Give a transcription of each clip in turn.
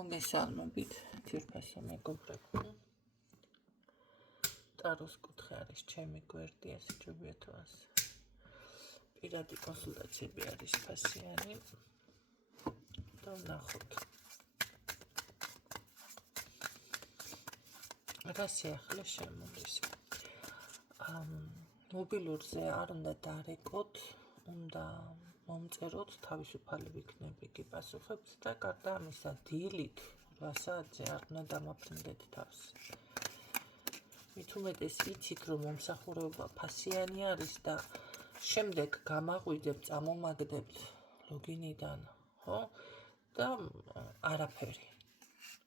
მოგესალმებით, ძირფასო მეგობრებო. ტაროს კუთხე არის ჩემი გვერდი, ასე ჯობიათო ასე. პირადი კონსულტაციები არის ფასიანი. და ვნახოთ. რა შეახლე შემოდის. მობილურზე არ უნდა დარეკოთ, უნდა მომწეროთ თავისუფალი ვიქნები კი პასუხებს და გარდა ამისა დილით 8 საათზე არ უნდა დამაფრინდეთ თავს. მით უმეტეს იცით რომ მომსახურება ფასიანი არის და შემდეგ გამაღვიძებთ, წამომაგდებთ ლოგინიდან, ხო? და არაფერი.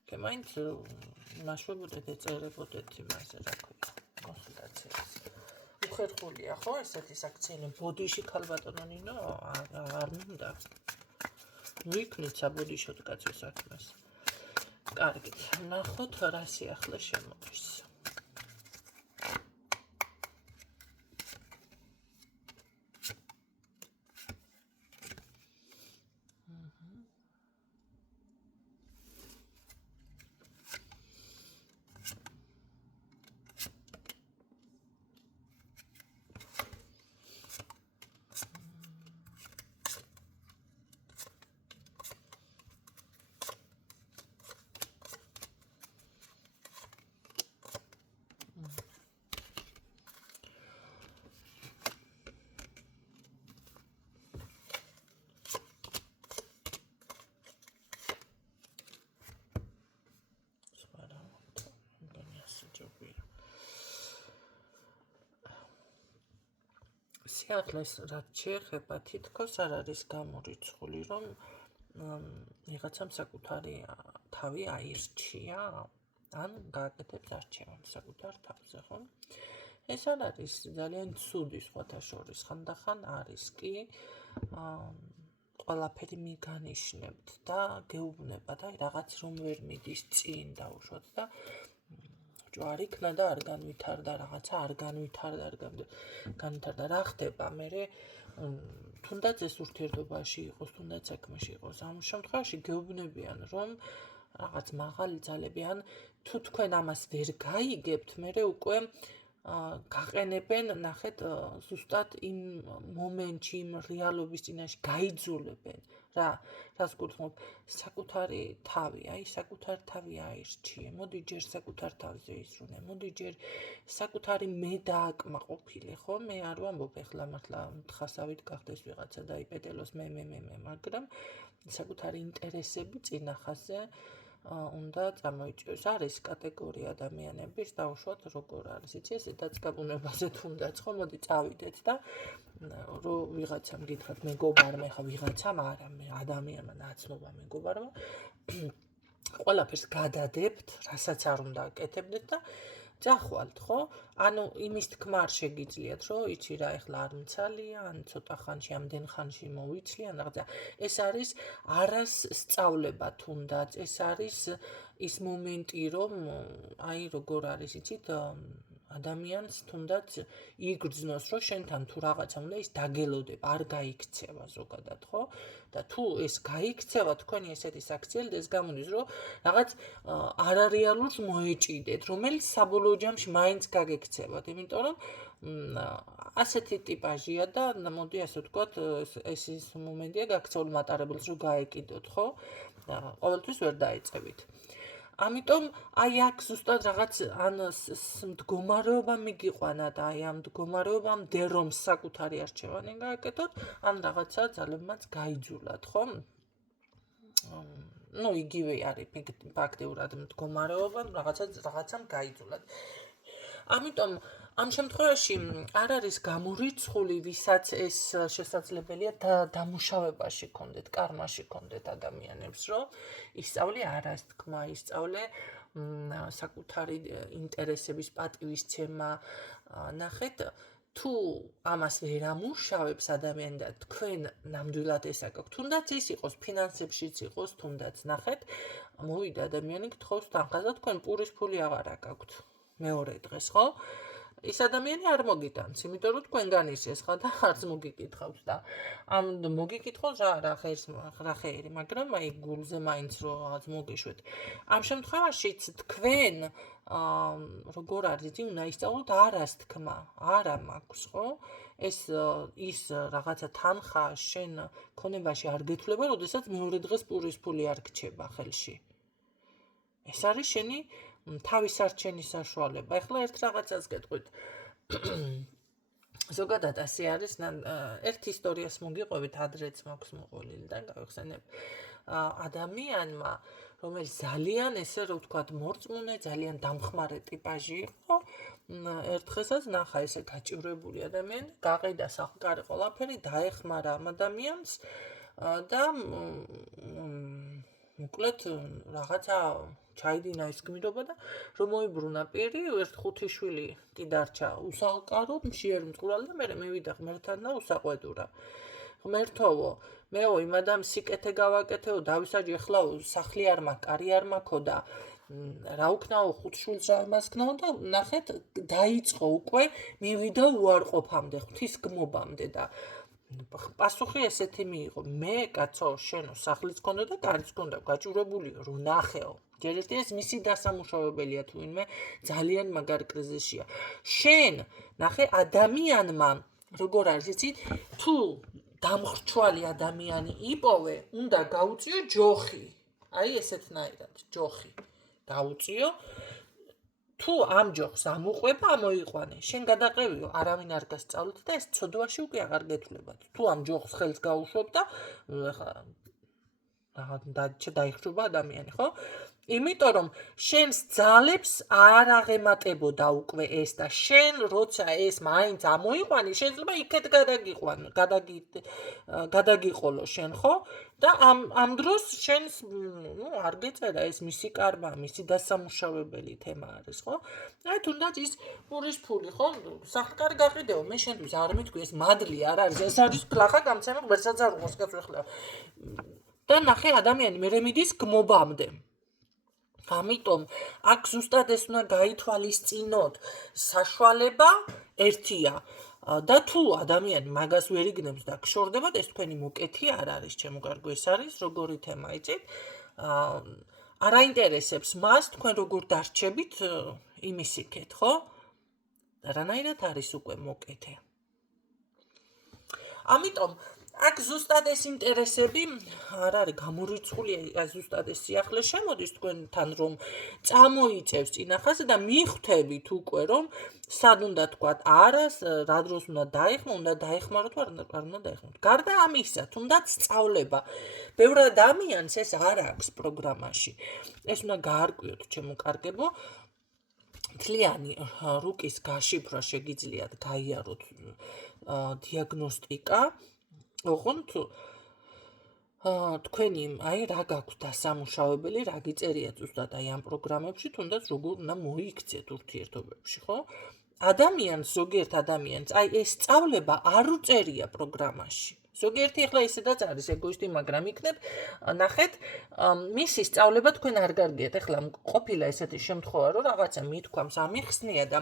და მაინც ნაშვებოდეთ ეწერებოდეთ იმაზე, რა ქვია, კონსულტაციას. უხერხულია, ხო, ესეთი საქციელი ბოდიში ქალბატონო ნინო არ მინდა. ვიქნით საბოდიშოდ კაცო საქმეს. კარგით, ნახოთ რა სიახლე შემოდის. სიახლეს რაც შეეხება თითქოს არ არის გამორიცხული, რომ ვიღაცამ საკუთარი თავი აირჩია, ან გააკეთებს არჩევანს საკუთარ თავზე, ხო? ეს არ არის ძალიან ცუდი სხვათა შორის, ხანდახან არის კი ყველაფერი მიგანიშნებთ და გეუბნებათ, აი რაღაც რომ ვერ მიდის წინ დაუშვათ და არ იქნა და არ განვითარდა რაღაცა, არ განვითარდა, რა ხდება მერე თუნდაც ეს ურთიერთობაში იყოს, თუნდაც საქმეში იყოს, ამ შემთხვევაში გეუბნებიან რომ რაღაც მაღალი ძალები, ან თუ თქვენ ამას ვერ გაიგებთ, მერე უკვე გაყენებენ, ნახეთ, ზუსტად იმ მომენტში, იმ რეალობის წინაშე გაიძულებენ. რას გულისხმობ, საკუთარი თავი, აი საკუთარი თავი აირჩიე, მოდი ჯერ საკუთარ თავზე იზრუნე, მოდი ჯერ საკუთარი მე დააკმაყოფილე, ხო? მე არ ვამბობ ეხლა მართლა თხასავით გახდეს ვიღაცა და იპეტელოს მე, მაგრამ საკუთარი ინტერესები წინახაზე უნდა წარმოიჭროს. არის კატეგორია ადამიანების, დაუშვათ როგორ არის, იცი ესე დაწკაბუნებაზე თუნდაც, ხო, მოდი წავიდეთ და რომ ვიღაცამ გითხრათ მეგობარმა, ხა ვიღაცამ არა, მე ადამიანმა ნაცნობა მეგობარმა, ყველაფერს გადადებთ, რასაც არ უნდა აკეთებდეთ და წახვალთ, ხო? ანუ იმის თქმა არ შეგიძლიათ, რომ იცი რა, ეხლა არ მცალია, ან ცოტა ხანში, ამდენ ხანში მოვიცლი, ან რაღაცა. ეს არის არას სწავლება თუნდაც, ეს არის ის მომენტი, რომ აი როგორ არის, იცით, ადამიანს თუნდაც იგრძნოს, რომ შენთან თუ რაღაცა უნდა ის დაგელოდება, არ გაიქცევა ზოგადად, ხო? და თუ ეს გაიქცევა, თქვენი ესეთი საქციელით ეს გამოდის, რომ რაღაც არარეალურს მოეჭიდეთ, რომელიც საბოლოო ჯამში მაინც გაგექცევათ, იმიტომ რომ ასეთი ტიპაჟია და მოდი ასე ვთქვათ, ეს ის მომენტია გაქცეულ მატარებელს რომ გაეკიდოთ, ხო? ყოველთვის ვერ დაეწევით. ამიტომ აი აქ ზუსტად რაღაც ან მდგომარეობა მიგიყვანა და აი ამ მდგომარეობამდე რომ საკუთარი არჩევანი გააკეთოთ, ან რაღაცა ძალებმაც გაიძულათ, ხო? ну იგივე არის ფაქტიურად მდგომარეობა, რაღაცამ გაიძულათ. ამიტომ ამ შემთხვევაში არ არის გამორიცხული, ვისაც ეს შესაძლებელია დამუშავებაში კონდეთ, კარმაში კონდეთ ადამიანებს, რომ ისწავლე არასთქმა, ისწავლე საკუთარი ინტერესების პატივისცემა, ნახეთ, თუ ამას ვერ ამუშავებს ადამიანი და თქვენ ნამდვილად ეს აკეთებთ, თუნდაც ის იყოს ფინანსებშიც იყოს, თუნდაც ნახეთ, მოვიდა ადამიანი გთხოვს თანხას და თქვენ პურის ფული აღარ აკაქვთ. მეორე დღეს, ხო? ის ადამიანი არ მოგიტანს, იმიტომ რომ თქვენგან ისესხა და არც მოგიკითხავს და ამ მოგიკითხოს რა ხერი, მაგრამ აი გულზე მაინც რო რაღაც მოგიშვეთ. ამ შემთხვევაშიც თქვენ როგორ არის, უნდა ისწავლოთ არას თქმა, არა მაქვს, ხო? ის რაღაცა თანხა შენ ქონებაში არ გეთვლება, როდესაც მეორე დღეს პურის ფული არ გრჩება ხელში. ეს არის შენი თავის არჩენის საშუალება. ეხლა ერთ რაღაცას გეტყვით. ზოგადად ასე არის, ერთ ისტორიას მოგიყვებით, ადრეც მაქვს მოყოლილი და გავიხსენებ. ადამიანმა, რომელიც ძალიან ესე რომ ვთქვათ, მორწმუნე, ძალიან დამხმარე ტიპაჟი იყო, ერთ დღესაც ნახა ესე გაჭირვებული ადამიანი, გაყიდა სახკარი ყველაფერი, დაეხმარა ამ ადამიანს და მოკლედ რაღაცა ჩაიდინა ის გმირობა და რომ მოიბრუნა პირი, ერთ 5 შვილი კი დარჩა უსაყარო, მშიერ მწყურალი და მე მივიდა ღმერთთან და უსაყვედურა. ღმერთოვო, მეო იმ ადამიანს სიკეთე გავაკეთეო, დავისაჯე, ახლა სახლი არ მაქვს, კარი არ მაქვს და რა ვქნაო, 5 შვილს რა მასქნაო და ნახეთ, დაიწყო უკვე მივიდა უარყოფამდე, ღვთის გმობამდე და პასუხი ესეთი მიიღო, მე კაცო, შენო სახლიც გქონდა და კარიც გქონდა, გაჭირვებულიო, რომ ნახეო. ჯერ ერთი ეს მისი დასამუშავებელია თუ ვინმე ძალიან მაგარი კრიზისშია. შენ, ნახე, ადამიანმა, როგორ არის, იცი, თუ დამხრჩვალი ადამიანი იპოვე, უნდა გაუწიო ჯოხი. აი ესეთნაირად, ჯოხი. გაუწიო. თუ ამ ჯოხს ამუყვება, ამოიყვანე. შენ გადაყევიო, არავინ არ გასწავლეთ და ეს ცოდვაში უკვე აღარ გეთვლებათ. თუ ამ ჯოხს ხელს გაუშვებ და დაიხრჩობა ადამიანი, ხო? იმიტომ რომ შენს ძალებს არ აღემატებოდა უკვე ეს და შენ როცა ეს მაინც ამოიყვანი, შეიძლება იქეთ გადაგიყოლო შენ, ხო? და ამ დროს შენს არ გეწერა ეს მისი კარმა, მისი დასამუშავებელი თემა არის, ხო? აი თუნდაც ის პურის ფული, ხო? სახლკარი გაყიდეო, მე შენთვის არ მეთქვი ეს მადლი არ არის, ეს არის გლახა გამცემი ღმერთსაც არ უყურს კაცო ეხლა. და ნახე ადამიანი მე მიდის გმობამდე. ამიტომ აქ ზუსტად ეს უნდა გაითვალისწინოთ, საშუალება ერთია და თუ ადამიანი მაგას ვერ იგნებს და გშორდებათ, ეს თქვენი მოკეთი არ არის, ჩემო კარგო, ეს არის როგორი თემა, იცით? არ აინტერესებს მას თქვენ როგორ დარჩებით იმის იქეთ, ხო? რანაირად არის უკვე მოკეთე. ამიტომ აქ ზუსტად ეს ინტერესები არ არის გამორიცხული, ზუსტად ეს სიახლე შემოდის თქვენთან, რომ წამოიწევს წინახაზე და მიხვდებით უკვე, რომ სად უნდა თქვათ არას, რა დროს უნდა დაეხმაროთ, არ უნდა დაეხმაროთ. გარდა ამისა, თუნდაც სწავლება. ბევრ ადამიანს ეს არ აქვს პროგრამაში. ეს უნდა გაარკვიოთ, ჩემო კარგებო. მთლიანი რუკის გაშიფრვა შეგიძლიათ გაიაროთ დიაგნოსტიკა. ოღონდ თქვენი აი რა გაქვთ დასამუშავებელი, რა გიწერიათ ზუსტად აი ამ პროგრამებში, თუნდაც როგორ უნდა მოიქცეთ ურთიერთობებში, ხო? ადამიანს, ზოგიერთ ადამიანს, აი ეს სწავლება არ უწერია პროგრამაში. ზოგიერთი ახლა ისედაც არის ეგოისტი, მაგრამ იქნებ, ნახეთ, მისი სწავლება თქვენ არ გარგიათ. ახლა ყოფილა ესეთი შემთხვევა, რომ რაღაცა მithქვამს ამიხსნია და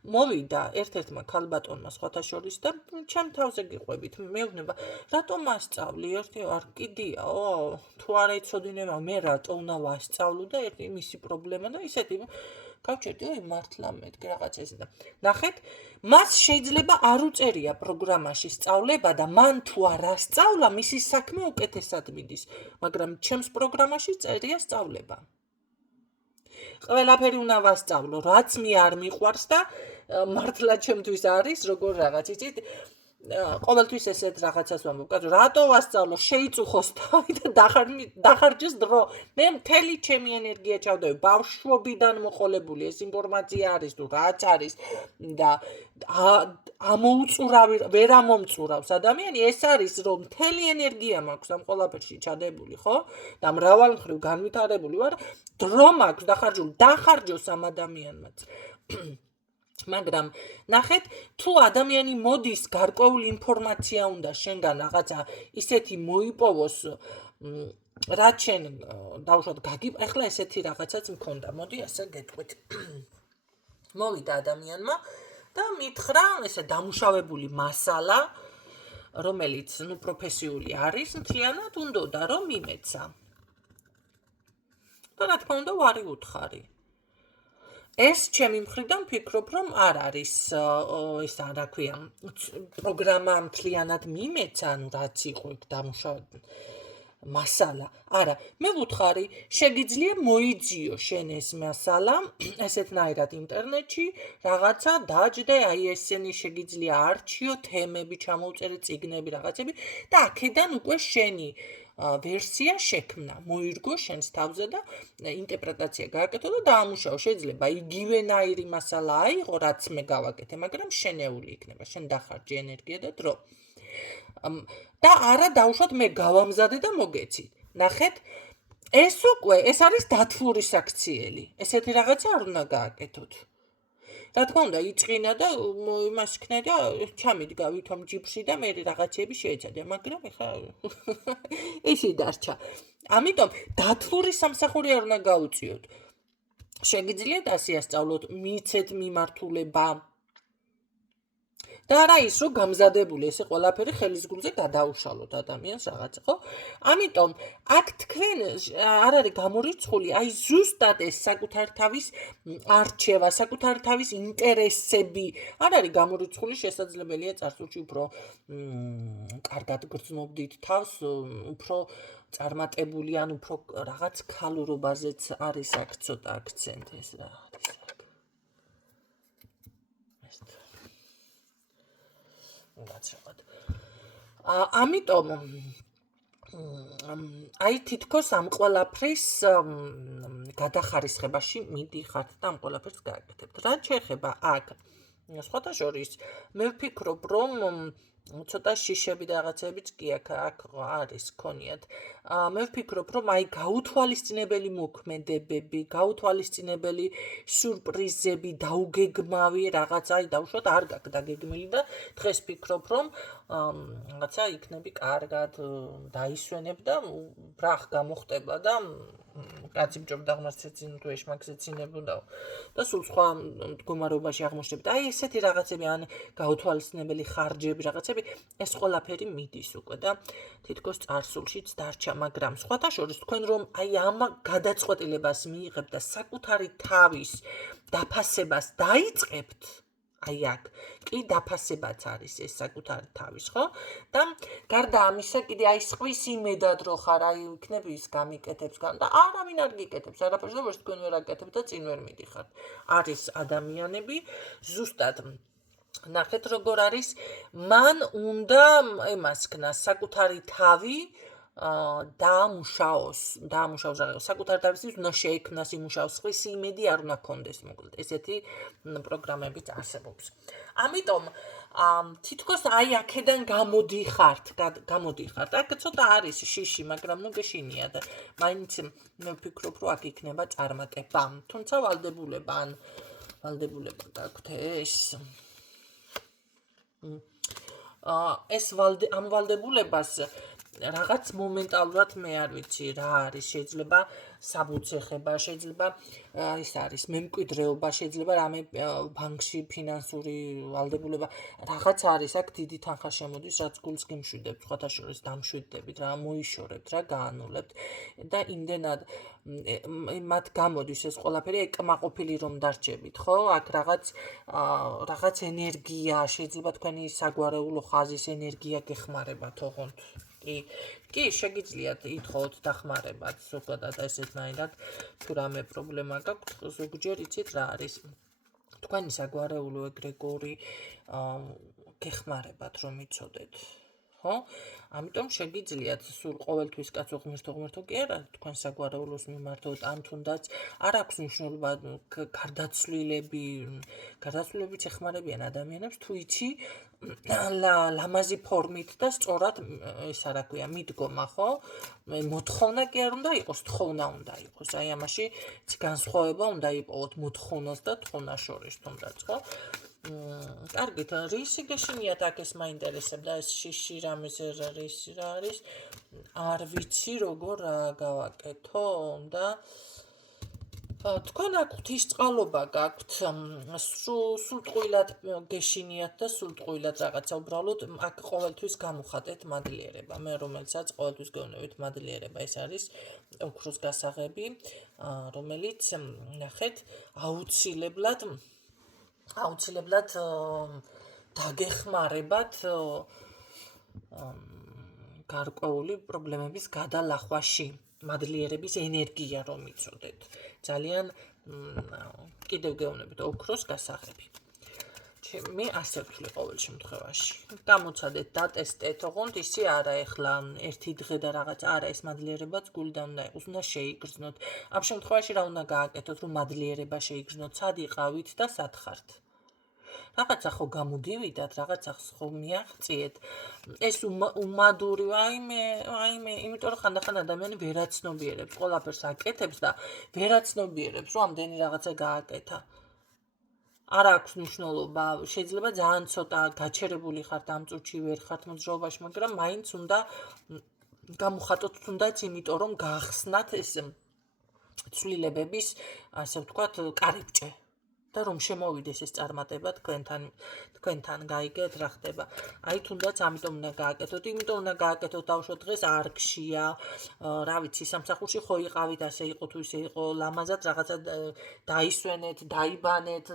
მოვიდა ერთ-ერთმა ქალბატონმა სხვათა შორის და ჩემ თავზე გიყვებით, მეუბნება, რატომ ასწავლი? ერთი არ კიდიაო, თუ არ ეცოდინება, მე რატო უნდა ვასწავლო და ერთი მისი პრობლემა და ისეთი გავჩერდი, ой, მართლა მეთქი რაღაცა ესე და ნახეთ, მას შეიძლება არ უწერია პროგრამაში სწავლება და მან თუ არ ასწავლა, მისი საქმე უკეთესად მიდის, მაგრამ ჩემს პროგრამაში წერია სწავლება. ყველაფერი უნდა ვასწავლო, რაც მე არ მიყვარს და მართლა ჩემთვის არის, როგორ რაღაც, იცით? ყოველთვის ესეთ რაღაცას ვამბობ, კაცო, რატო ვასწავლო, შეიწუხოს თავი და დახარჯეს დრო. მე მთელი ჩემი ენერგია ჩავდები, ბავშვობიდან მოყოლებული ეს ინფორმაცია არის თუ რაც არის და ამოუწურავი, ვერ ამომწურავს ადამიანი, ეს არის, რომ მთელი ენერგია მაქვს ამ ყველაფერში ჩადებული, ხო? და მრავალ მხრივ განვითარებული ვარ, დრო მაქვს დახარჯული, დახარჯოს ამ ადამიანმაც. მაგრამ ნახეთ, თუ ადამიანი მოდის გარკვეული ინფორმაცია უნდა შენგან რაღაცა ისეთი მოიპოვოს, რაც შენ დავუშვათ ახლა ესეთი რაღაცაც მქონდა. მოდი ასე გეტყვით. მოვიდა ადამიანმა და მითხრა ესე დამუშავებული მასალა, რომელიც პროფესიული არის, მთლიანად უნდოდა რომ იმეცა. და რა თქმა უნდა ვარი უთხარი. ეს ჩემი მხრიდან ვფიქრობ, რომ არ არის ისა რა ქვია, პროგრამა მთლიანად მიმეცა, რაც იყო იქ დამუშავებული მასალა. არა, მე ვუთხარი, შეგიძლია მოიძიო შენ ეს მასალა, ესეთნაირად ინტერნეტში, რაღაცა დაჯდე, აი ესენი შეგიძლია არჩიო, თემები ჩამოვწერე, წიგნები, რაღაცები და აქედან უკვე შენი ვერსია შექმნა, მოირგო შენს თავზე და ინტერპრეტაცია გააკეთო და დაამუშავო. შეიძლება იგივენაირი მასალა აიღო, რაც მე გავაკეთე, მაგრამ შენეული იქნება, შენ დახარჯე ენერგია და დრო. და არა დავუშვათ მე გავამზადე და მოგეცით. ნახეთ, ეს არის დათვლური საქციელი. ესეთი რაღაცა არ უნდა გააკეთოთ. რა თქმა უნდა, იწყინა და იმას იქნა და ჩამიდგა ვითომ ჯიბრში და მე რაღაცები შეეცადე, მაგრამ ეხა ისი დარჩა. ამიტომ დათვლური სამსახური არ უნდა გაუწიოთ. შეგიძლიათ ასე ასწავლოთ, მიცეთ მიმართულება და არა ის, რომ გამზადებული ესე ყველაფერი ხელის გულზე გადაუშალოთ ადამიანს რაღაცა, ხო? ამიტომ აქ თქვენ არ არის გამორიცხული, აი ზუსტად ეს საკუთარი თავის არჩევა, საკუთარი თავის ინტერესები არ არის გამორიცხული, შესაძლებელია წარსულში უფრო კარგად გრძნობდით თავს, უფრო წარმატებული ან უფრო რაღაც ქალურობაზეც არის აქ ცოტა აქცენტი ეს რა არის აქ. ამიტომ აი თითქოს ამ ყველაფრის გადახარისხებაში მიდიხართ და ამ ყველაფერს გააკეთებთ. რაც შეეხება აქ სხვათა შორის მე ვფიქრობ რომ ცოტა შიშები და რაღაცებიც კი აქ არის ქონიათ. მე ვფიქრობ რომ აი გაუთვალისწინებელი მოქმედებები, გაუთვალისწინებელი სურპრიზები, დაუგეგმავი რაღაცა აი დავუშვათ არ გაქვს დაგეგმილი და დღეს ვფიქრობ რომ რაღაცა იქნები კარგად დაისვენებ და ბრახ გამოხტება და კაცი მჭობდა ღმერთს ეცინო თუ ეშმაკს ეცინებოდა და სულ სხვა მდგომარეობაში აღმოჩნდება. აი ესეთი რაღაცები ან გაუთვალისწინებელი ხარჯები რაღაცები ეს ყველაფერი მიდის უკვე და თითქოს წარსულშიც დარჩა, მაგრამ სხვათა შორის თქვენ რომ აი ამ გადაწყვეტილებას მიიღებთ და საკუთარი თავის დაფასებას დაიწყებთ, აი აქ კი დაფასებაც არის ეს საკუთარი თავის, ხო? და გარდა ამისა კიდე აი სხვის იმედად რო ხარ, აი იქნები ის გამიკეთებს და არავინ არ გიკეთებს, არაფერს და ვერც თქვენ ვერ აკეთებთ და წინ ვერ მიდიხართ. არის ადამიანები ზუსტად ნახეთ როგორ არის, მან უნდა იმას ქნას საკუთარი თავი დაამუშავოს საკუთარი თავისთვის უნდა შეექმნას იმუშაოს, სხვის იმედი არ უნდა კონდეს მოკლედ. ესეთი პროგრამებიც არსებობს. ამიტომ თითქოს აი აქედან გამოდიხართ. აქ ცოტა არის შიში, მაგრამ ნუ გეშინია და მაინც მე ვფიქრობ, რომ აქ იქნება წარმატება. თუმცა ვალდებულება გაქვთ ეს. ამ ვალდებულებას რაღაც მომენტალურად მე არ ვიცი რა არის, შეიძლება საბუთს ეხება, შეიძლება ის არის მემკვიდრეობა, შეიძლება რამე ბანკში ფინანსური ვალდებულება, რაღაც არის აქ დიდი თანხა შემოდის, რაც გულს გიმშვიდებთ, სხვათა შორის დამშვიდდებით, რა მოიშორებთ, რა გაანულებთ და იმდენად მათ გამოდის ეს ყველაფერი ეკმაყოფილი რომ დარჩებით, ხო? აქ რაღაც ენერგია, შეიძლება თქვენი საგვარეულო ხაზის ენერგია გეხმარებათ, ოღონდ კი, შეგიძლიათ ითხოვოთ დახმარებათ, ზოგადად ესეთნაირად, თუ რამე პრობლემა გაქვთ, ზოგჯერ იცით რა არის. თქვენი საგვარეულო ეგრეგორი გეხმარებათ, რომ იცოდეთ, ხო? ამიტომ შეგიძლიათ სულ ყოველთვის კაცო ღმერთო კი არა, თქვენ საგვარეულოს მიმართოთ, ან თუნდაც არ აქვს მნიშვნელობა გარდაცვლილებიც ეხმარებიან ადამიანებს, თუ იცი ლამაზი ფორმით და სწორად ისა რა ქვია მიდგომა, ხო? მოთხოვნა კი არ უნდა იყოს, თხოვნა უნდა იყოს. აი ამაში განსხვავება უნდა იპოვოთ მოთხოვნას და თხოვნას შორის თუნდაც, ხო? კარგით, რისი გეშინიათ აქ ეს მაინტერესებდა, ეს შიში რამის რისი რა არის? არ ვიცი როგორ გავაკეთო და თქვენ აქ ღვთისწყალობა გაქვთ, სულტყვილად გეშინიათ და სულტყვილად რაღაცა, უბრალოდ აქ ყოველთვის გამოხატეთ მადლიერება. მე რომელსაც ყოველთვის გეუბნებით მადლიერება, ეს არის ოქროს გასაღები, რომელიც ნახეთ, აუცილებლად დაგეხმარებათ გარკვეული პრობლემების გადალახვაში. მადლიერების ენერგია რომ იცოდეთ. ძალიან კიდევ გეუბნებით ოქროს გასაღები. მე ასე ვთვლი ყოველ შემთხვევაში. გამოცადეთ, დატესტეთ, ოღონდ ისე არა ეხლა ერთი დღე და რაღაც არა, ეს მადლიერებაც გულიდან უნდა იყოს, უნდა შეიგრძნოთ. ამ შემთხვევაში რა უნდა გააკეთოთ, რომ მადლიერება შეიგრძნოთ, სად იყავით და სად ხართ? რაღაცა ხო გამოგივიდათ, რაღაცა ხო მიაღწიეთ. ეს უმადური, აიმე, იმიტომ რომ ხანდახან ადამიანი ვერაცნობიერებს, ყველაფერს აკეთებს და ვერაცნობიერებს, რომ ამდენი რაღაცა გააკეთა. არ აქვს მნიშვნელობა, შეიძლება ძალიან ცოტა გაჩერებული ხართ ამ წუთში, ვერ ხართ მოძრაობაში, მაგრამ მაინც უნდა გამოხატოთ თუნდაც, იმიტომ რომ გაახსნათ ეს ცვლილებების, ასე ვთქვათ, კარიბჭე. და რომ შემოვიდეს ეს წარმატება თქვენთან გაიგეთ რა ხდება. აი თუნდაც ამიტომ უნდა გააკეთოთ, იმიტომ უნდა გააკეთოთ, დავუშვათ დღეს არქშია, რა ვიცი, სამსახურში ხო იყავით, ასე იყო თუ ისე იყო, ლამაზად რაღაცა დაისვენეთ, დაიბანეთ,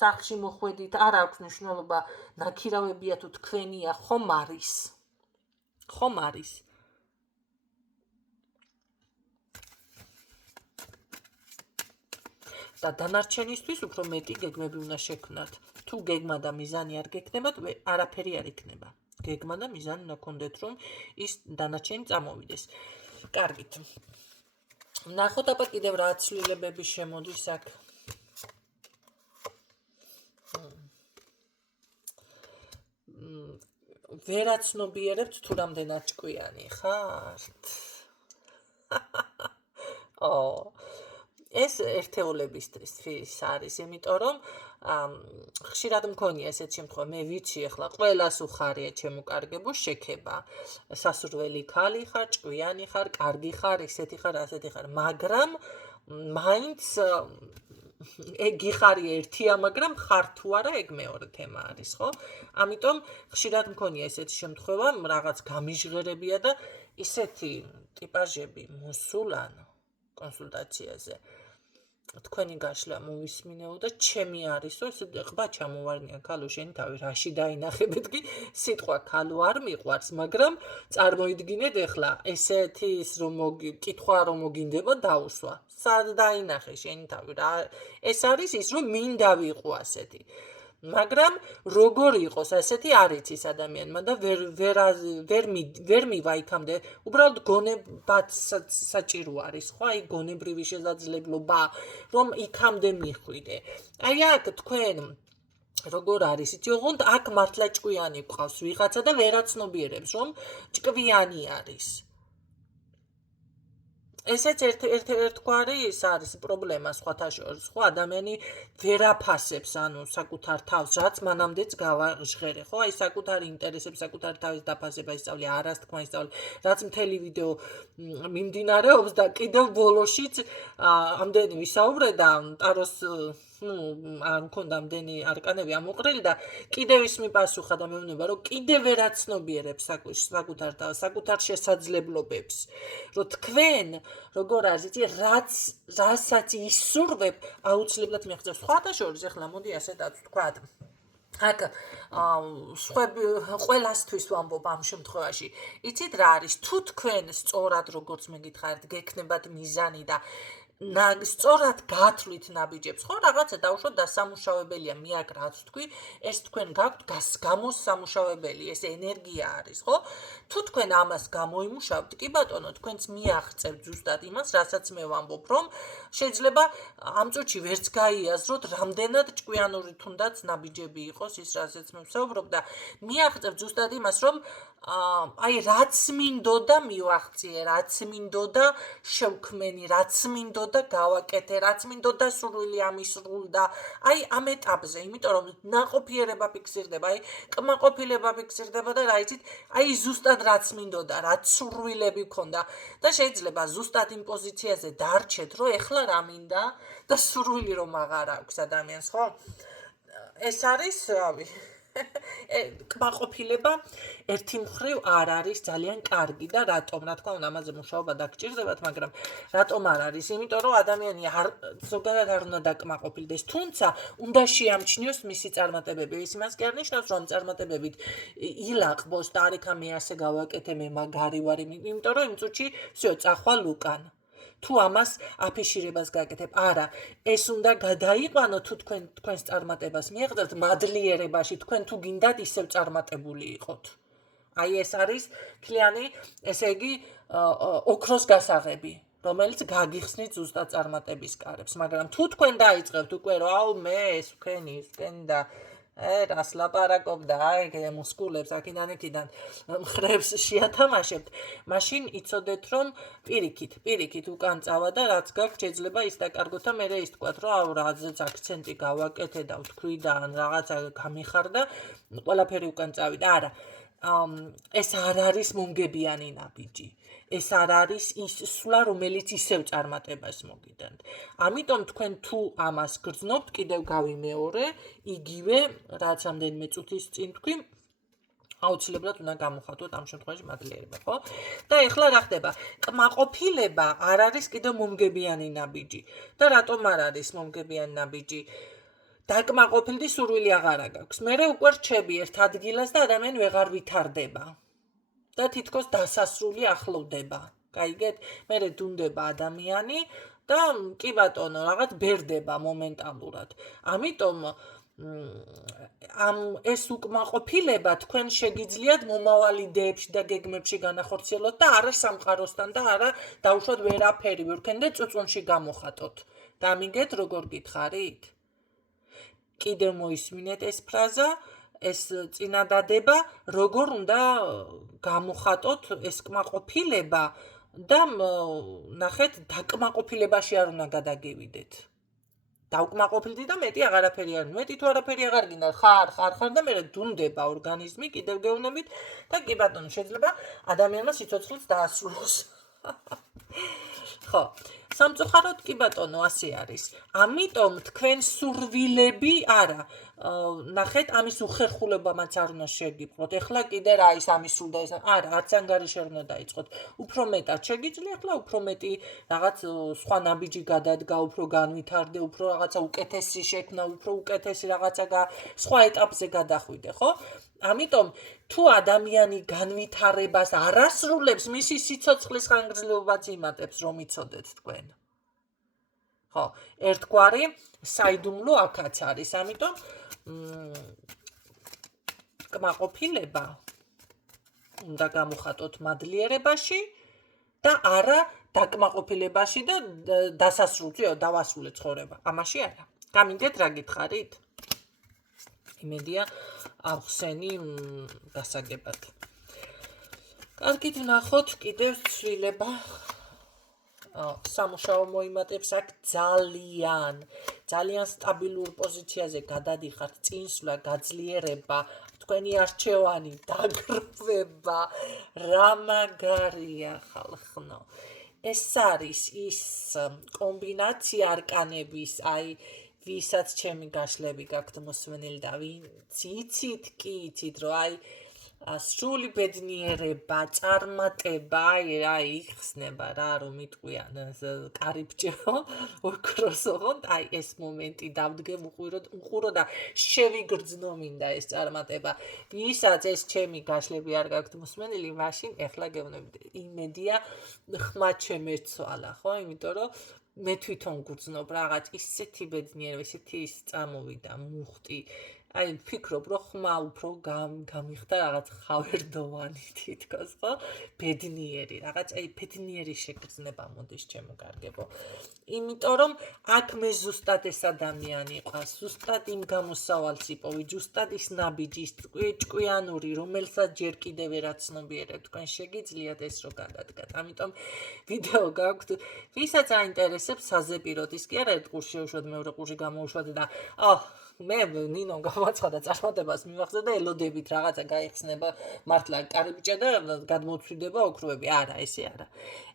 სახლში მოხვედით, არ აქვს მნიშვნელობა, ნაქირავებია თუ თქვენია, ხომ არის. და დანარჩენისთვის უფრო მეტი გეგმები უნდა შექმნათ. თუ გეგმა და მიზანი არ გექნებათ, არაფერი არ იქნება. გეგმა და მიზანი უნდა გქონდეთ, რომ ის დანარჩენი წამოვიდეს. კარგით. ნახოთ აბა კიდევ რა ცვლილებები შემოდის აქ. ვერაცნობიერებთ თუ რამდენად ჭკვიანი ხართ? ეს ერთეულებისთვის არის, იმიტომ რომ ხშირად მქონია ესეთ შემთხვევა, მე ვიცი ახლა ყველას უხარია ჩემო შექება, სასურველი ქალი ხარ, ჭკვიანი ხარ, კარგი ხარ, ისეთი ხარ, ასეთი ხარ, მაგრამ მაინც გიხარია ერთია, მაგრამ ხარ თუ არა, ეგ მეორე თემა არის, ხო? ამიტომ ხშირად მქონია ესეთი შემთხვევა, რაღაც გამიჟღერებია და ისეთი ტიპაჟები მოსულან კონსულტაციაზე. თქვენი გაშლა მოვისმინეო და ჩემი არისო, ხბა ჩამოვარნია ქალო, შენი თავი რაში დაინახებეთ კი სიტყვა ქალო არ მიყვარს, მაგრამ წარმოიდგინეთ ახლა ესეთი კითხვა რომ მოგინდება დაუსვა. სად დაინახე შენი თავი რა? ეს არის ის რომ მინდა ვიყო ასეთი. მაგრამ როგორ იყოს ასეთი არ იცის ადამიანმა და ვერ მივა იქამდე, უბრალოდ გონებაც საჭირო არის, ხო? აი გონებრივი შესაძლებლობა, რომ იქამდე მიხვიდე. აი აქ თქვენ როგორ არის, იცი, ოღონდ აქ მართლა ჭკვიანი გყავს ვიღაცა და ვერაცნობიერებს, რომ ჭკვიანი არის. ესეც ერთგვარი ის არის პრობლემა სხვათა შორის, ხო, ადამიანი ვერაფასებს, ანუ საკუთარ თავს, რაც მანამდეც გავაჟღერე, ხო, აი საკუთარი ინტერესები, საკუთარი თავის დაფასება ისწავლე, არასთქმა ისწავლე, რაც მთელი ვიდეო მიმდინარეობს და კიდევ ბოლოშიც ამდენი ვისაუბრე და ტაროს არ მქონდა ამდენი არკანები ამოყრილი და კიდევ ის მიპასუხა და მეუბნება, რომ კიდევ ვერაცნობიერებს საკუთარ თავს, საკუთარ შესაძლებლობებს, რომ თქვენ როგორ არის, იცი, რასაც ისურვებ, აუცილებლად მიაღწევს. სხვათა შორის, ახლა მოდი ასეთაც ვთქვათ. აქ ყველასთვის ვამბობ ამ შემთხვევაში. იცით რა არის, თუ თქვენ სწორად როგორც მე გითხარით, გექნებათ მიზანი და სწორად გათვლით ნაბიჯებს, ხო, რაღაცა დაუშვათ დასამუშავებელია, მე აქ რაც თქვი, ეს თქვენ გაქვთ გამოსამუშავებელი, ეს ენერგია არის, ხო? თუ თქვენ ამას გამოიმუშავთ, კი ბატონო, თქვენც მიაღწევთ ზუსტად იმას, რასაც მე ვამბობ, რომ შეიძლება ამ წუთში ვერც გაიაზროთ, რამდენად ჭკვიანური თუნდაც ნაბიჯები იყოს ის, რასაც მე ვსაუბრობ და მიაღწევთ ზუსტად იმას, რომ აი რაც მინდოდა მივაღწიე, რაც მინდოდა შევქმენი, რაც მინდოდა მინდოდა გავაკეთე, რაც მინდოდა სურვილი ამისრულდა. აი ამ ეტაპზე, იმიტომ რომ ნაყოფიერება ფიქსირდება, აი კმაყოფილება ფიქსირდება და რა იცით, აი ზუსტად რაც მინდოდა, რაც სურვილები გქონდა და შეიძლება ზუსტად იმ პოზიციაზე დარჩეთ, რომ ეხლა რა მინდა და სურვილი რომ აღარ აქვს ადამიანს, ხო? ეს არის, რავი, კმაყოფილება ერთი მხრივ არ არის ძალიან კარგი და რატომ, რა თქმა უნდა, ამაზე მუშაობა დაგჭირდებათ, მაგრამ რატომ არ არის? იმიტომ რომ ადამიანი ზოგადად არ უნდა დაკმაყოფილდეს, თუმცა უნდა შეამჩნიოს მისი წარმატებები. ის იმას კი არ ნიშნავს, რომ წარმატებებით ილაყბოს და არიქა მე ასე გავაკეთე, მე მაგარი ვარ, იმიტომ რომ იმ წუთში всё, წახვალ უკან. თუ ამას აფიშირებას გაკეთებ, არა, ეს უნდა გადაიყვანო თუ თქვენს წარმატებას მიაღწევთ მადლიერებაში, თქვენ თუ გინდათ ისევ წარმატებული იყოთ. აი ეს არის მთლიანი, ესე იგი, ოქროს გასაღები, რომელიც გაგიხსნით ზუსტად წარმატების კარებს, მაგრამ თუ თქვენ დაიწყებთ უკვე რომ აუ მე ეს ვქენი და რას ლაპარაკობდა, აი მუსკულებს აქედან მხრებს შეათამაშებთ, მაშინ იცოდეთ რომ პირიქით უკან წავა და რაც გაქვთ შეიძლება ის დაკარგოთ და მე ის თქვათ რომ აუ რაზეც აქცენტი გავაკეთე და ვთქვი და ან რაღაცა გამიხარდა, ყველაფერი უკან წავიდა. არა, ეს არ არის მომგებიანი ნაბიჯი. ეს არ არის ის სულა, რომელიც ისევ წარმატებას მოგიდანთ. ამიტომ თქვენ თუ ამას გრძნობთ, კიდევ გავიმეორე, იგივე, რაც ამდენიმე წუთის წინ თქვი, აუცილებლად უნდა გამოხატოთ ამ შემთხვევაში მადლიერება, ხო? და ეხლა რა ხდება? კმაყოფილება არ არის კიდევ მომგებიანი ნაბიჯი. და რატომ არ არის მომგებიანი ნაბიჯი? დაკმაყოფილდი სურვილი აღარა გაქვს. მერე უკვე რჩები ერთ ადგილას და ადამიანი ვეღარ ვითარდება. და თითქოს დასასრული ახლოვდება. გაიგეთ? მერე დუნდება ადამიანი და კი ბატონო, რაღაც ბერდება მომენტალურად. ამიტომ ეს უკმაყოფილება თქვენ შეგიძლიათ მომავალ იდეებში და გეგმებში განახორციელოთ და არა სამყაროსთან და არა დაუშვათ ვერაფერი ვერქენ და წუწუნში გამოხატოთ. დამიგეთ როგორ გითხარით? კიდევ მოისმინეთ ეს ფრაზა, ეს წინადადება, როგორ უნდა გამოხატოთ ეს კმაყოფილება და ნახეთ, დაკმაყოფილებაში არ უნდა გადაგივიდეთ. დაუკმაყოფილდი და მეტი აღარაფერი არ, მეტი თუ არაფერი აღარ გინდა, ხარ და მე დუნდება ორგანიზმი, კიდევ გეუბნებით და კი ბატონო, შეიძლება ადამიანმა სიცოცხლეც დაასრულოს. ხო, სამწუხაროდ კი ბატონო, ასე არის. ამიტომ თქვენ სურვილები, არა, ნახეთ, ამის უხერხულებამაც არ უნდა შეგიპყროთ. ეხლა კიდე რა ის ამისრულდა ეს, არა, არც ანგარიში არ უნდა დაიწყოთ. უფრო მეტად შეგიძლია, ეხლა უფრო მეტი რაღაც სხვა ნაბიჯი გადადგა, უფრო განვითარდე, უფრო რაღაცა უკეთესი შექმნა, უფრო უკეთესი რაღაცა სხვა ეტაპზე გადახვიდე, ხო? ამიტომ თუ ადამიანი განვითარებას არ ასრულებს, მისი სიცოცხლის ხანგრძლივობაც იმატებს, რომ იცოდეთ თქვენ. ხო, ერთგვარი საიდუმლო აქაც არის, ამიტომ კმაყოფილება უნდა გამოხატოთ მადლიერებაში და არა დაკმაყოფილებაში და დავასრულე ცხოვრება. ამაში არა. გამიგეთ რა გითხარით? იმედია ავხსენი გასაგებად. კარგით, ვნახოთ კიდევ ცვლილება. სამუშაო მოიმატებს აქ ძალიან სტაბილურ პოზიციაზე გადადიხართ, წინსვლა, გაძლიერება, თქვენი არჩევანი, დაგროვება, რა მაგარია ხალხნო. ეს არის ის კომბინაცია არკანების, აი ვისაც ჩემი გაშლები გაქვთ მოსმენილი და ვინც იცით, რომ აი სრული ბედნიერება, წარმატება, აი იხსნება რა, რომ იტყვიან კარიბჭეო, ოქროსო, აი ეს მომენტი დავდგე უყურო და შევიგრძნო მინდა ეს წარმატება. ვისაც ეს ჩემი გაშლები არ გაქვთ მოსმენილი, მაშინ ეხლა გეუბნებით, იმედია ხმა ჩემერცვალა, ხო? იმიტომ რომ მე თვითონ გრძნობ რაღაც ისეთი ბედნიერება, ისეთი ის წამოვიდა, მუხტი. აი ვფიქრობ, რომ ხმა უფრო გამიხდა რაღაც ხავერდოვანი თითქოს, ხო? ბედნიერი, რაღაც აი ბედნიერი შეგრძნება მოდის ჩემო კარგებო. იმიტომ რომ აქ მე ზუსტად ეს ადამიანი ყავს, ზუსტად იმ გამოსავალს იპოვი, ზუსტად ის ნაბიჯი, ჭკვიანური, რომელსაც ჯერ კიდევ ვერ აცნობიერებ, თქვენ შეგიძლიათ ეს რო გადადგათ. ამიტომ ვიდეო გაქვთ, ვისაც აინტერესებს საზეპიროთ, ის კი არა ერთ ყურს შეუშვათ, მეორე ყურში გამოუშვათ და მე ნინომ გამაცხადა წარმატებას მივახსენე და ელოდებით რაღაცა გაიხსნება მართლა კარიბჭე და გადმოცვიდება ოქროები. არა, ესე არა.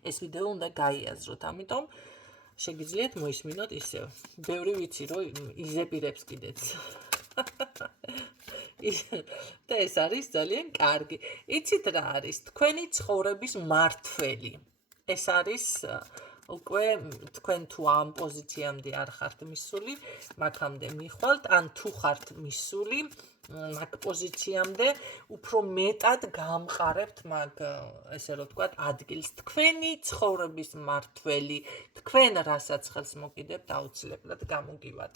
ეს ვიდეო უნდა გაიაზროთ, ამიტომ შეგიძლიათ მოისმინოთ ისევ. ბევრი ვიცი, რომ იზეპირებს კიდეც. და ეს არის ძალიან კარგი. იცით რა არის? თქვენი ცხოვრების მართველი. ეს არის უკვე თქვენ თუ ამ პოზიციამდე არ ხართ მისული, მაგამდე მიხვალთ, ან თუ ხართ მისული, მაგ პოზიციამდე უფრო მეტად გამყარებთ მაგ, ესე რომ ვთქვათ, ადგილს. თქვენი ცხოვრების მართველი, თქვენ რასაც ხელს მოკიდებთ, აუცილებლად გამოგივათ.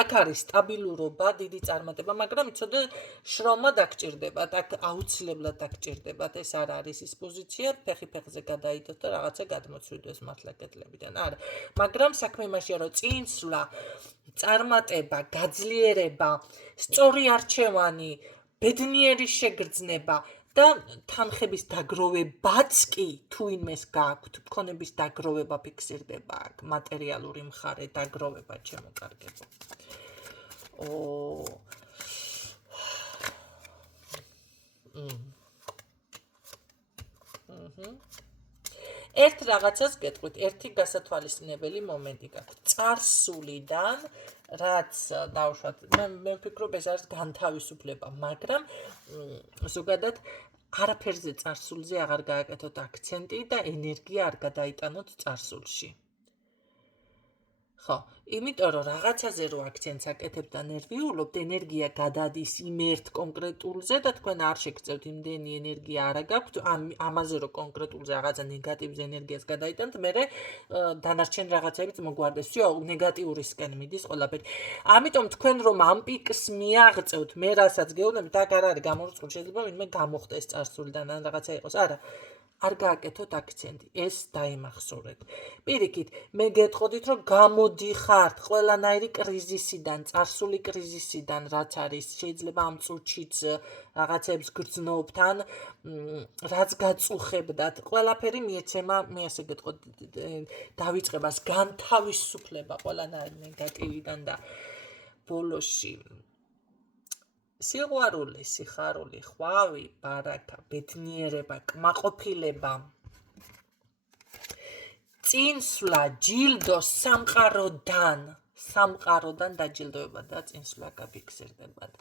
აქ არის სტაბილურობა, დიდი წარმატება, მაგრამ იცოდე შრომა დაგჭირდებათ, აქ აუცილებლად დაგჭირდებათ, ეს არ არის ის პოზიცია, ფეხი ფეხზე გადაიდოთ და რაღაცა გადმოცვიდოს მართლა კედლებიდან. არა, მაგრამ საქმე იმაშია, რომ წინსვლა, წარმატება, გაძლიერება, სწორი არჩევანი, ბედნიერი შეგრძნება და თანხების დაგროვებაც კი თუ იმეს გაქვთ, მქონების დაგროვება ფიქსირდება აქ, მატერიალური მხარე დაგროვება ჩემო კარგებო. ერთ რაღაცას გეტყვით, ერთი გასათვალისწინებელი მომენტი გაქვთ. წარსულიდან, რაც დავუშვათ, მე ვფიქრობ, ეს არის განთავისუფლება, მაგრამ ზოგადად არაფერზე წარსულზე აღარ გააკეთოთ აქცენტი და ენერგია არ გადაიტანოთ წარსულში. ხო, იმიტომ რომ რაღაცაზე რო აქცენტს აკეთებთ და ნერვიულობთ, ენერგია გადადის იმ ერთ კონკრეტულზე და თქვენ არ შეგწევთ იმდენი ენერგია არა გაქვთ, ამაზე რო კონკრეტულზე რაღაცა ნეგატივზე ენერგიას გადაიტანთ, მერე დანარჩენ რაღაცებიც მოგვარდეს. всё, ნეგატიურისკენ მიდის ყველაფერი. ამიტომ თქვენ რომ ამ პიკს მიაღწევთ, მე რასაც გეუბნებით, აქ არ არის გამორიცხული, შეიძლება ვინმე გამოხდეს წარსულიდან ან რაღაცა იყოს. არა. არ გააკეთოთ აქცენტი, ეს დაიმახსოვრეთ. პირიქით, მე გეტყოდით, რომ გამოდიხართ ყველანაირი კრიზისიდან, წარსული კრიზისიდან, რაც არის, შეიძლება ამ წუთშიც რაღაცებს გრძნობთ, ან რაც გაწუხებდათ, ყველაფერი მიეცემა, მე ასე გეტყოდით, დავიწყებას განთავისუფლება ყველანაირი ნეგატივიდან და ბოლოში სიყვარული, სიხარული, ხვავი, ბარაკა, ბედნიერება, კმაყოფილება, წინსვლა, ჯილდო სამყაროდან დაჯილდოება და წინსვლა გაფიქსირდებათ.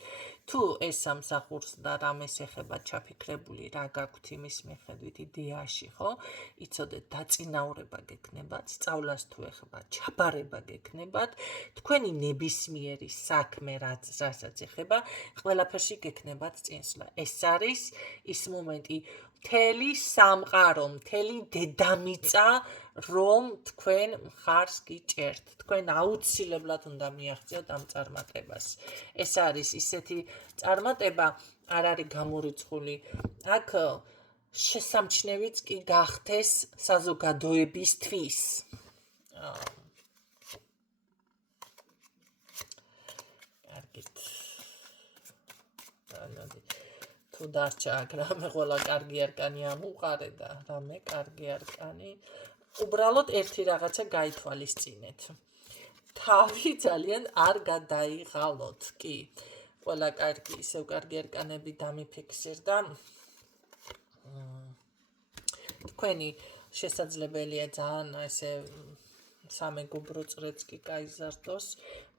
თუ ეს სამსახურს და რამეს ეხება ჩაფიქრებული, რა გაქვთ იმის მიხედვით იდეაში, ხო? იცოდეთ, დაწინაურება გექნებათ, სწავლას თუ ეხება, ჩაბარება გექნებათ, თქვენი ნებისმიერი საქმე, რასაც ეხება, ყველაფერში გექნებათ წინსვლა. ეს არის ის მომენტი, მთელი სამყარო, მთელი დედამიწა, რომ თქვენ მხარს გიჭერთ. თქვენ აუცილებლად უნდა მიაღწიოთ ამ წარმატებას. ეს არის ისეთი წარმატება, არ არის გამორიცხული. აქ შესამჩნევიც კი გახდეს საზოგადოებისთვის. კარგით. თუ დარჩა აქ რამე ყველა კარგი არკანი ამუყარე და რამე კარგი არკანი, უბრალოდ ერთი რაღაცა გაითვალისწინეთ. თავი ძალიან არ გადაიღალოთ, კი. ყველა კარგი, ისევ კარგი არკანები დამიფიქსირდა. თქვენი შესაძლებელია ძალიან ესე სამეგობრო წრეც კი გაიზარდოს,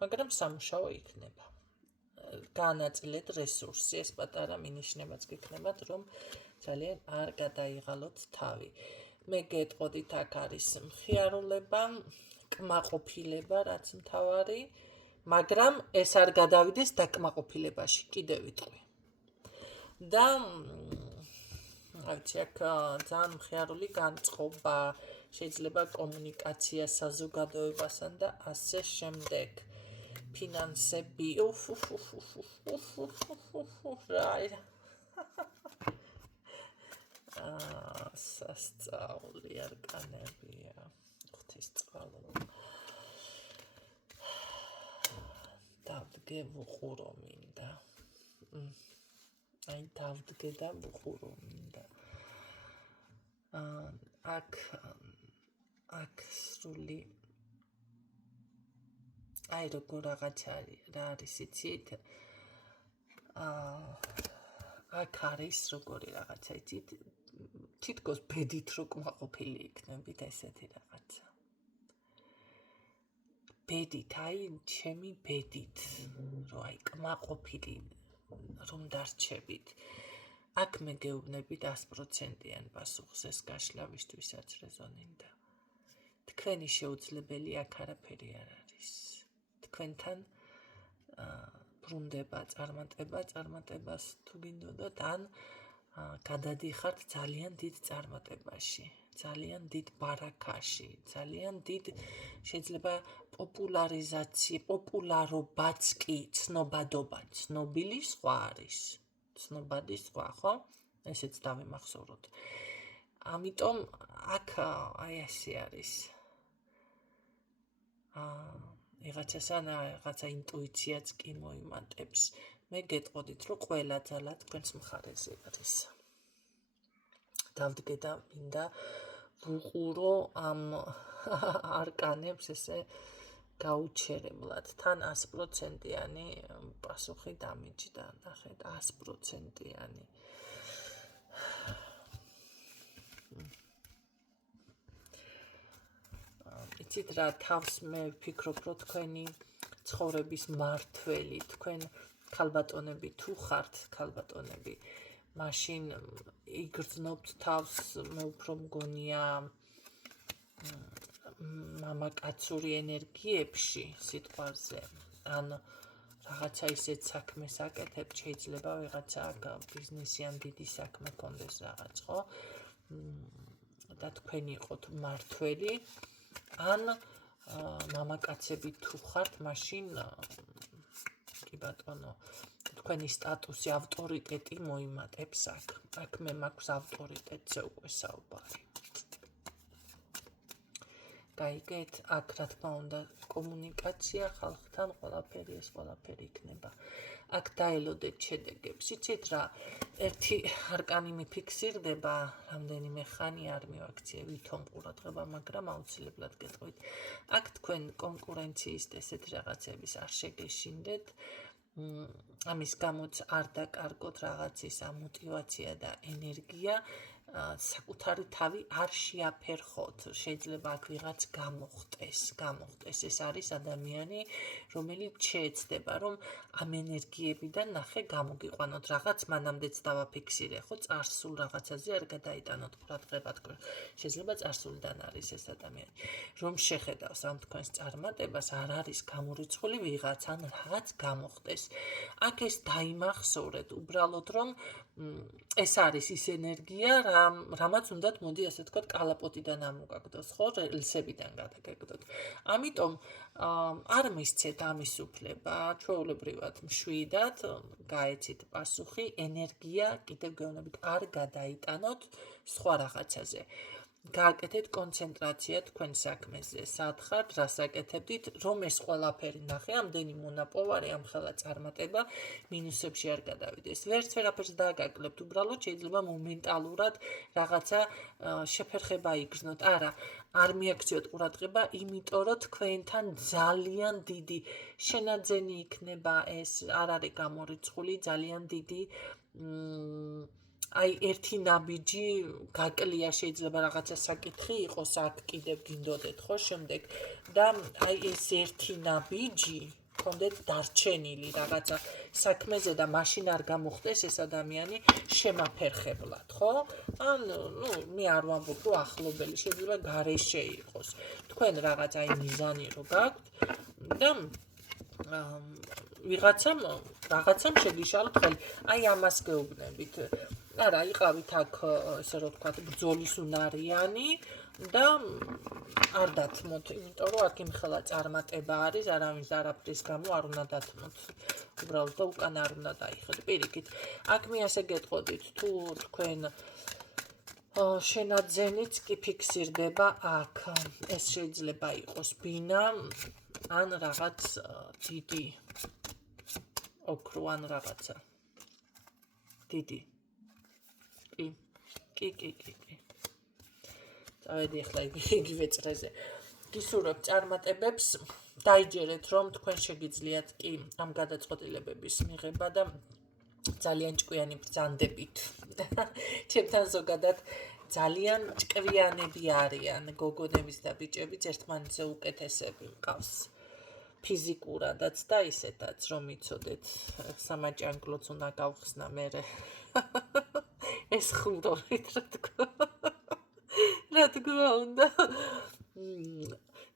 მაგრამ სამუშაო იქნება. განაწილეთ რესურსი, ეს პატარა მინიშნებაც გექნებათ, რომ ძალიან არ გადაიღალოთ თავი. მე გეტყოდით, აქ არის მხიარულება, კმაყოფილება, რაც მთავარი, მაგრამ ეს არ გადავიდეს დაკმაყოფილებაში, კიდევ ვიტყვი. და ავიცი, აქ ძალიან მხიარული განწყობა, შეიძლება კომუნიკაცია საზოგადოებასთან და ასე შემდეგ. ფინანსები რა სასწაული არკანებია ღვთისწყალო დავდგე ვუყურო მინდა აი დავდგე და ვუყურო მინდა აქ სრული აი როგორ რაღაცა რა არის იცით აქ არის როგორი რაღაცა იცით თითქოს ბედით რო კმაყოფილი იქნებით ესეთი რაღაცა ბედით აი ჩემი ბედით რო აი კმაყოფილი რომ დარჩებით აქ მე გეუბნებით 100%-იან პასუხს ეს გაშლა ვისთვისაც რეზონინდა თქვენი შეუძლებელი აქ არაფერი არ არის თქვენთან ბრუნდება წარმატებას თუ გინდოდათ ან გადადიხართ ძალიან დიდ წარმატებაში ძალიან დიდ ბარაქაში ძალიან დიდ შეიძლება პოპულარობაც კი ცნობადობა ცნობილი სხვა არის ცნობადი სხვა ხო ესეც დავიმახსოვროთ ამიტომ აქ აი ესე არის რაღაცა ინტუიციაც კი მოიმატებს მე გეტყოდით რომ ყველა ძალა თქვენს მხარეზე არის დავდგე და მინდა ვუყურო ამ არკანებს ესე გაუჩერებლად თან 100%-იანი პასუხი დამიჯდა ნახეთ 100%-იანი იცით რა თავს მე ვფიქრობ რომ თქვენი ცხოვრების მართველი თქვენ ქალბატონები თუ ხართ ქალბატონები მაშინ იგრძნობთ თავს მე უფრო მგონია მამაკაცური ენერგიებში სიტყვაზე ან რაღაცა ისეთ საქმეს აკეთებთ შეიძლება ვიღაცა ბიზნესი ან დიდი საქმე კონდეს რაღაც ხო და თქვენ იყოთ მართველი ან მამაკაცები თუ ხართ მაშინ კი ბატონო თქვენი სტატუსი ავტორიტეტი მოიმატებს აქ მე მაქვს ავტორიტეტზე უკვე საუბარი გაიგეთ აქ რა თქმა უნდა კომუნიკაცია ხალხთან ყველაფერი იქნება აქ დაელოდეთ შედეგებს იცით რა ერთი არკანი მიფიქსირდება რამდენიმე ხანი არ მივაქციე ვითომ ყურადღება მაგრამ აუცილებლად გეტყვით აქ თქვენ კონკურენციის ესეთ რაღაცების არ შეგეშინდეთ ამის გამოც არ დაკარგოთ რაღაცის ამოტივაცია და ენერგია საკუთარი თავი არ შეაფერხოთ შეიძლება აქ ვიღაც გამოხტეს ეს არის ადამიანი რომელიც შეეცდება რომ ამ ენერგიებიდან ნახე გამოგიყვანოთ რაღაც მანამდეც დავაფიქსირე ხო წარსულ რაღაცაზე არ გადაიტანოთ ყურადღება თქვენ შეიძლება წარსულიდან არის ეს ადამიანი რომ შეხედავს ამ თქვენს წარმატებას არ არის გამორიცხული ვიღაც ან რაღაც გამოხტეს აქ ეს დაიმახსოვრეთ უბრალოდ რომ ეს არის ის ენერგია რამაც უნდათ მოდი ასე თქვა კალაპოტიდან ამოგაგდოს ხო რელსებიდან გადაგაგდოთ ამიტომ არ მისცეთ ამის უფლება ჩვეულებრივად მშვიდად გაეცით პასუხი ენერგია კიდევ გეუბნებით არ გადაიტანოთ სხვა რაღაცაზე გააკეთეთ კონცენტრაცია თქვენ საქმეზე სათხარ რას აკეთებდით რომ ეს ყველაფერი ნახე ამდენი მონაპოვარი ამ ხელა წარმატება მინუსებში არ გადავიდეს ვერაფერს დააგაკლებთ უბრალოდ შეიძლება მომენტალურად რაღაცა შეფერხება იგრძნოთ არა არ მიაქციოთ ყურადღება იმიტომ რომ თქვენთან ძალიან დიდი შენაძენი იქნება ეს არ არის გამორიცხული ძალიან დიდი აი ერთი ნაბიჯი გაკლია შეიძლება რაღაცა საკითხი იყოს აქ კიდევ გინდოდეთ ხო შემდეგ და აი ეს ერთი ნაბიჯი კონდეთ დარჩენილი რაღაცა საქმეზე და მაშინ არ გამოხდეს ეს ადამიანი შემაფერხებლად ხო ან მე არ ვამბობ რომ ახლობელი შეიძლება გარეშე იყოს თქვენ რაღაც აი მიზანი რო გაქვთ და რაღაცამ შეგიშალოთ ხელი აი ამას გეუბნებით არა იყავით აქ ესე რომ ვთქვათ ბრძოლის უნარიანი და არ დათმოთ, იმიტომ რომ აქ იმხელა წარმატება არის, არავის არაფრის გამო არ უნდა დათმოთ. უბრალოდ და უკან არ უნდა დაიხოთ. პირიქით, აქ მე ასე გეტყოდით, თუ თქვენ შენაძენიც კი ფიქსირდება აქ. ეს შეიძლება იყოს ბინა, ან რაღაც დიდი ოქრო ან რაღაცა. დიდი. კი. წავედი ახლა იგივე წრეზე. გისურვებთ წარმატებებს, დაიჯერეთ რომ თქვენ შეგიძლიათ კი ამ გადაწყვეტილებების მიღება და ძალიან ჭკვიანი ბრძანდებით. ჩემთან ზოგადად ძალიან ჭკვიანები არიან გოგონების და ბიჭებიც ერთმანეთზე უკეთესები მყავს. ფიზიკურადაც და ისედაც რომ იცოდეთ, სამაჭანკლოც უნდა გავხსნა მერე. ეს ხუმრობით რა თქმა უნდა.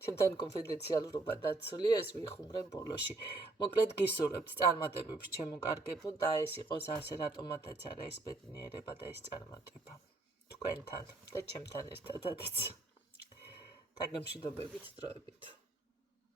ჩემთან კონფიდენციალურობა დაცულია, ეს ვიხუმრე ბოლოში. მოკლედ გისურვებთ წარმატებებს ჩემო კარგებო და ეს იყოს ასე რატომათაც არა ეს ბედნიერება და ეს წარმატება. თქვენთან და ჩემთან ერთადაც. დაგემშვიდობებით დროებით.